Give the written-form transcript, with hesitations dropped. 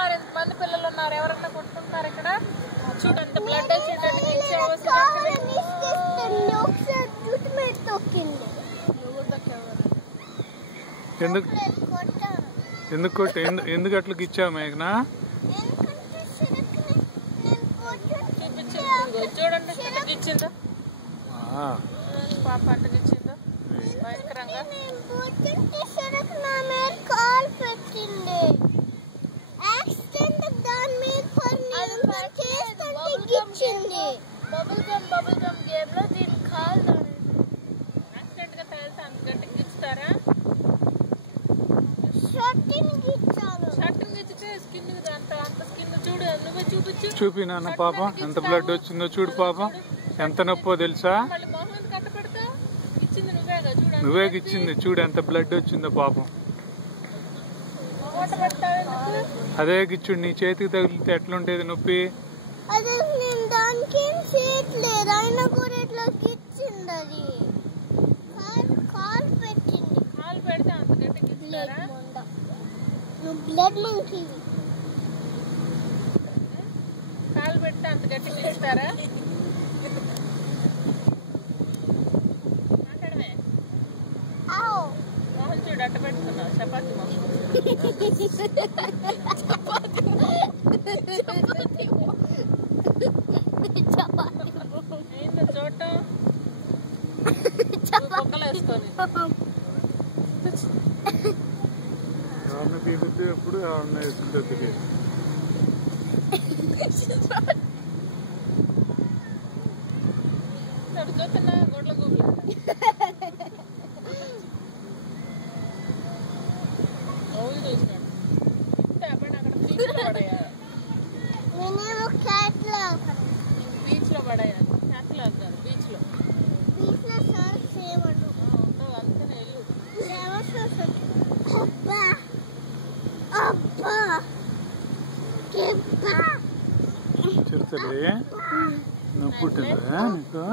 ఉన్నారు, ఎంతమంది పిల్లలు ఉన్నారు, ఎవరన్నా కొట్టుకుంటున్నారు ఇక్కడ. చూడండి బ్లడ్ చూడండి. ఎందుకు అట్లా గిచ్చావు మేఘనా? చూడండి గిచ్చిందో పాప, అంట గిచ్చిందో భయంకరంగా. బబుల్ గమ్ గేమ్ లో దీని కాలు యాక్సిడెంట్ గా తగిలితే అంత గట్టికి గిచ్చుతారా? షర్ట్ గిచ్చితే స్కిన్ అంత స్కిన్ చూడు. నువ్వే చూపించు. చూపి నాన్న పాప ఎంత బ్లడ్ వచ్చిందో చూడు పాప. ఎంత నొప్పో తెలుసా? మళ్ళీ మొహం మీద కట్ట పెడతా. గిచ్చింది నువ్వేగా, చూడు. నువ్వే గిచ్చింది చూడు ఎంత బ్లడ్ వచ్చిందో పాపం. అదే గిచ్చుడు నీ చేతికి తగిలితే ఎట్లుంటేది నొప్పి? కాలు పెడితే అంత గట్టి గిచ్చుతారా? కాలు పెడితే అంత గట్టి గిచ్చుతారా? మాట్లాడమే. మొహం చూడు అట్ట పెట్టుకున్నావు. చపాతి మొహం. ఏంటో చూడటం బొక్కలు వేసుకొని. ఎవరిని తీరుద్ది ఎప్పుడు ఎవరిని వేసింది. చూస్తున్నా గొడ్ల గూగులు. గౌలు చూసినాడు. అప్పుడు అక్కడ బీచ్ లో పడేయాలి. బీచ్ లో పడేయాలి. క్యాట్ లో వస్తారు బీచ్ లో. అందుకనే వెళ్ళు. చెప్తాడే నొప్పి పుట్టిందా నీకు?